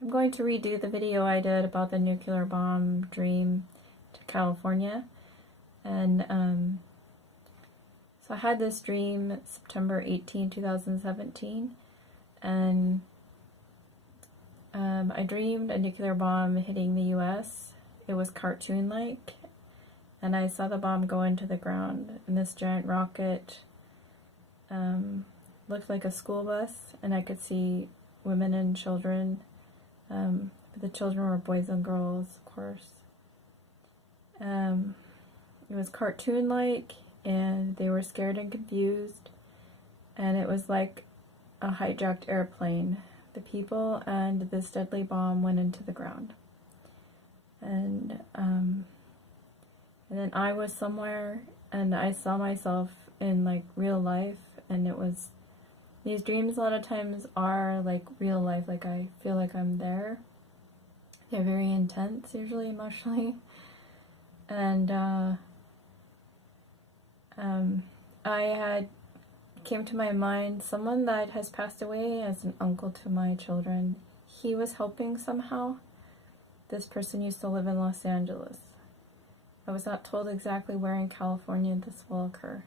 I'm going to redo the video I did about the nuclear bomb dream to California. And so I had this dream September 18, 2017, and I dreamed a nuclear bomb hitting the US. It was cartoon-like, and I saw the bomb go into the ground, and this giant rocket looked like a school bus, and I could see women and children. But the children were boys and girls, of course. It was cartoon-like, and they were scared and confused, and it was like a hijacked airplane. The people and this deadly bomb went into the ground. And then I was somewhere, and I saw myself in like real life, and it was, these dreams a lot of times are like real life, like I feel like I'm there. They're very intense, usually emotionally. And I had came to my mind someone that has passed away as an uncle to my children. He was helping somehow. This person used to live in Los Angeles. I was not told exactly where in California this will occur.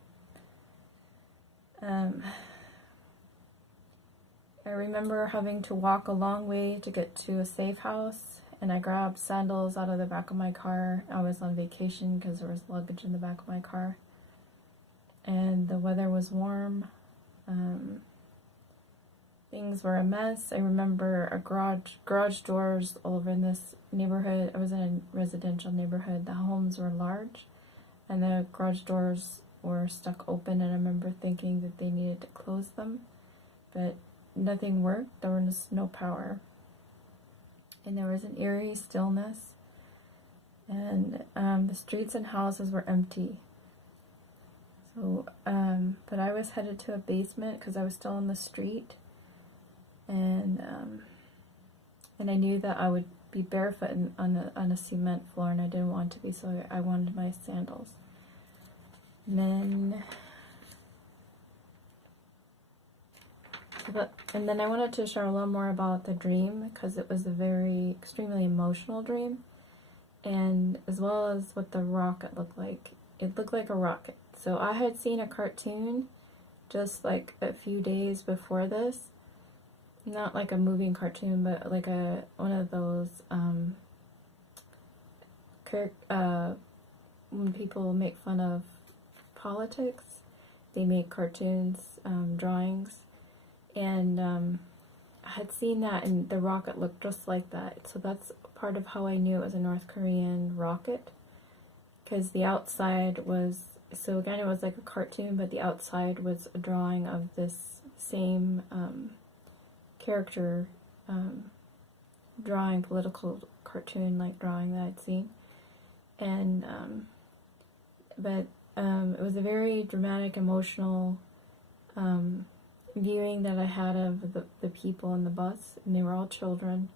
I remember having to walk a long way to get to a safe house, and I grabbed sandals out of the back of my car. I was on vacation because there was luggage in the back of my car. And the weather was warm. Things were a mess. I remember a garage doors all over in this neighborhood. I was in a residential neighborhood. The homes were large, and the garage doors were stuck open, and I remember thinking that they needed to close them, but nothing worked. There was no power, and there was an eerie stillness, and the streets and houses were empty. So, but I was headed to a basement because I was still on the street, and I knew that I would be barefoot on a cement floor, and I didn't want to be, so I wanted my sandals. And then I wanted to share a little more about the dream, because it was a very extremely emotional dream, and as well as what the rocket looked like. It looked like a rocket. So I had seen a cartoon just like a few days before this. Not like a moving cartoon, but like one of those when people make fun of politics, they make cartoons, drawings, and I had seen that, and the rocket looked just like that. So that's part of how I knew it was a North Korean rocket, because the outside was, so again, it was like a cartoon, but the outside was a drawing of this same character drawing, political cartoon like drawing that I'd seen. And but it was a very dramatic, emotional viewing that I had of the people in the bus, and they were all children,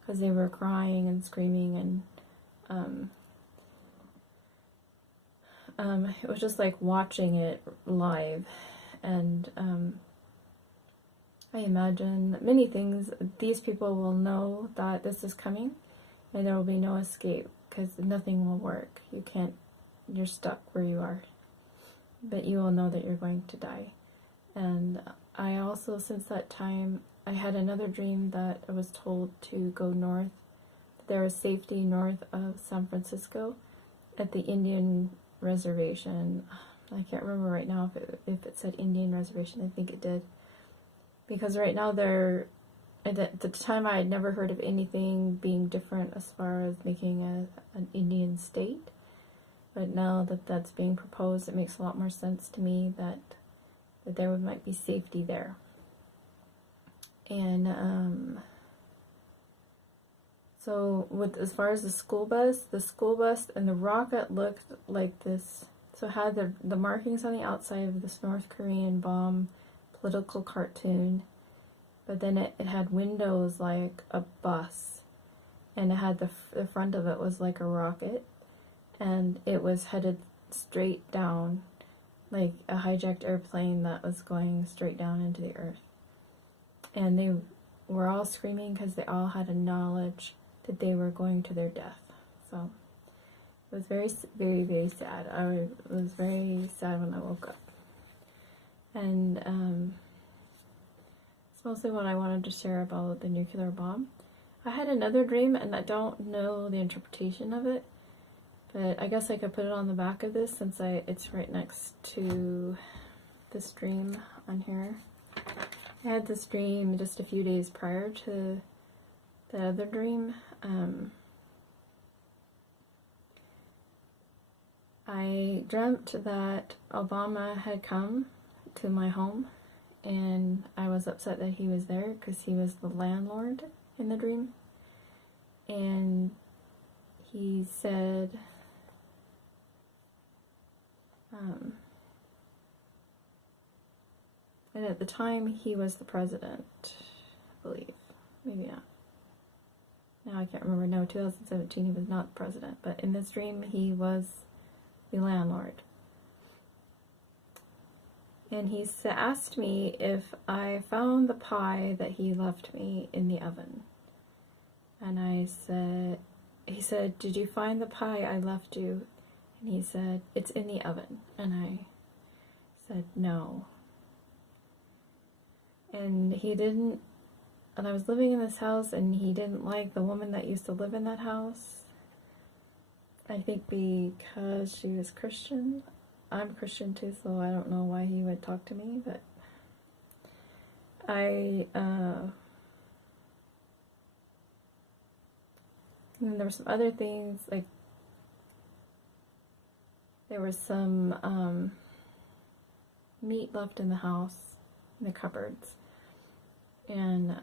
because they were crying and screaming, and it was just like watching it live. And I imagine many things. These people will know that this is coming, and there will be no escape, because nothing will work. You're stuck where you are, but you will know that you're going to die. And I also, since that time, I had another dream that I was told to go north. There was safety north of San Francisco at the Indian reservation. I can't remember right now if it said Indian reservation. I think it did. Because right now at the time I had never heard of anything being different as far as making an Indian state. But now that that's being proposed, it makes a lot more sense to me that there might be safety there. And so as far as the school bus and the rocket looked like this. So it had the markings on the outside of this North Korean bomb political cartoon, but then it had windows like a bus, and it had the front of it was like a rocket, and it was headed straight down, like a hijacked airplane that was going straight down into the earth. And were all screaming because they all had a knowledge that they were going to their death. So it was very, very, very sad. I was very sad when I woke up. And it's mostly what I wanted to share about the nuclear bomb. I had another dream, and I don't know the interpretation of it, but I guess I could put it on the back of this since it's right next to this dream on here. I had this dream just a few days prior to the other dream. I dreamt that Obama had come to my home, and I was upset that he was there because he was the landlord in the dream. And he said, and at the time he was the president, I believe. Maybe not. Now I can't remember. No, 2017 he was not the president, but in this dream he was the landlord. And he asked me if I found the pie that he left me in the oven. And he said, "Did you find the pie I left you?" And he said, "It's in the oven." And I said, "No." And he didn't, and I was living in this house, and he didn't like the woman that used to live in that house. I think because she was Christian. I'm Christian too, so I don't know why he would talk to me, but and there were some other things, like there was some meat left in the house, in the cupboards, and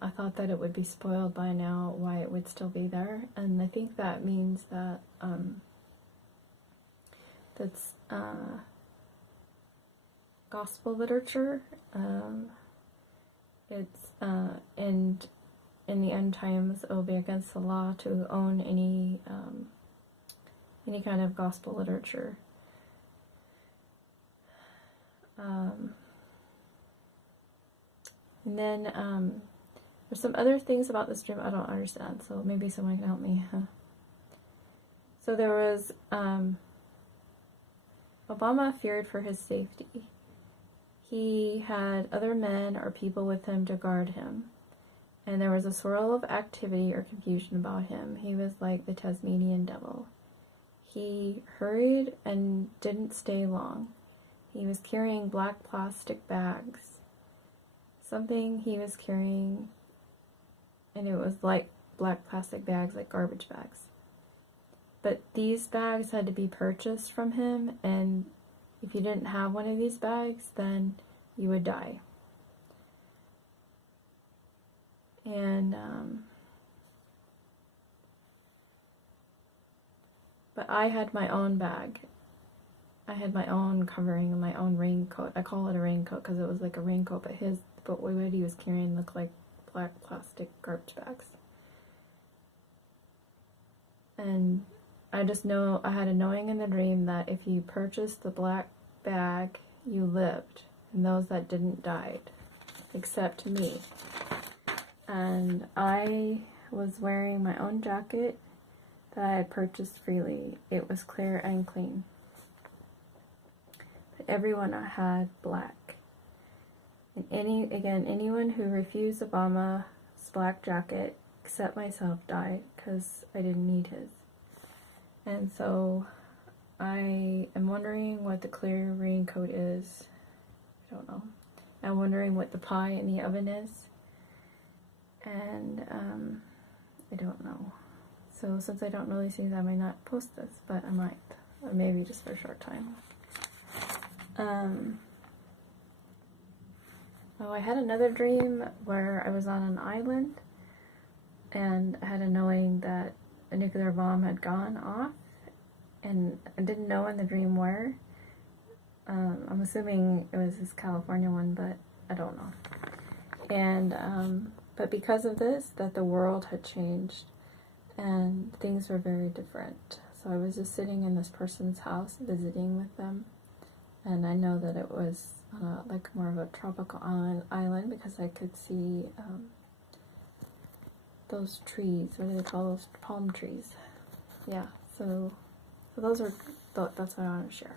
I thought that it would be spoiled by now, why it would still be there, and I think that means that that's gospel literature. It's and in the end times, it will be against the law to own any kind of gospel literature. And then there's some other things about this dream I don't understand, so maybe someone can help me. So there was Obama feared for his safety. He had other men or people with him to guard him, and there was a swirl of activity or confusion about him. He was like the Tasmanian devil. He hurried and didn't stay long. He was carrying black plastic bags. Something he was carrying, and it was like black plastic bags, like garbage bags. But these bags had to be purchased from him, and if you didn't have one of these bags, then you would die. And but I had my own bag. I had my own covering and my own raincoat. I call it a raincoat because it was like a raincoat, but what he was carrying looked like black plastic garbage bags. And I just know, I had a knowing in the dream that if you purchased the black bag, you lived, and those that didn't died, except me. And I was wearing my own jacket that I had purchased freely. It was clear and clean. But everyone had black. And anyone who refused Obama's black jacket, except myself, died because I didn't need his. And so I am wondering what the clear raincoat is. I don't know. I'm wondering what the pie in the oven is. And I don't know. So since I don't know these things, I might not post this, but I might. Or maybe just for a short time. I had another dream where I was on an island, and I had a knowing that a nuclear bomb had gone off, and I didn't know in the dream where. I'm assuming it was this California one, but I don't know. And but because of this, that the world had changed, and things were very different. So I was just sitting in this person's house, visiting with them, and I know that it was like more of a tropical island because I could see those trees. What do they call those palm trees? Yeah. So those are that's what I want to share.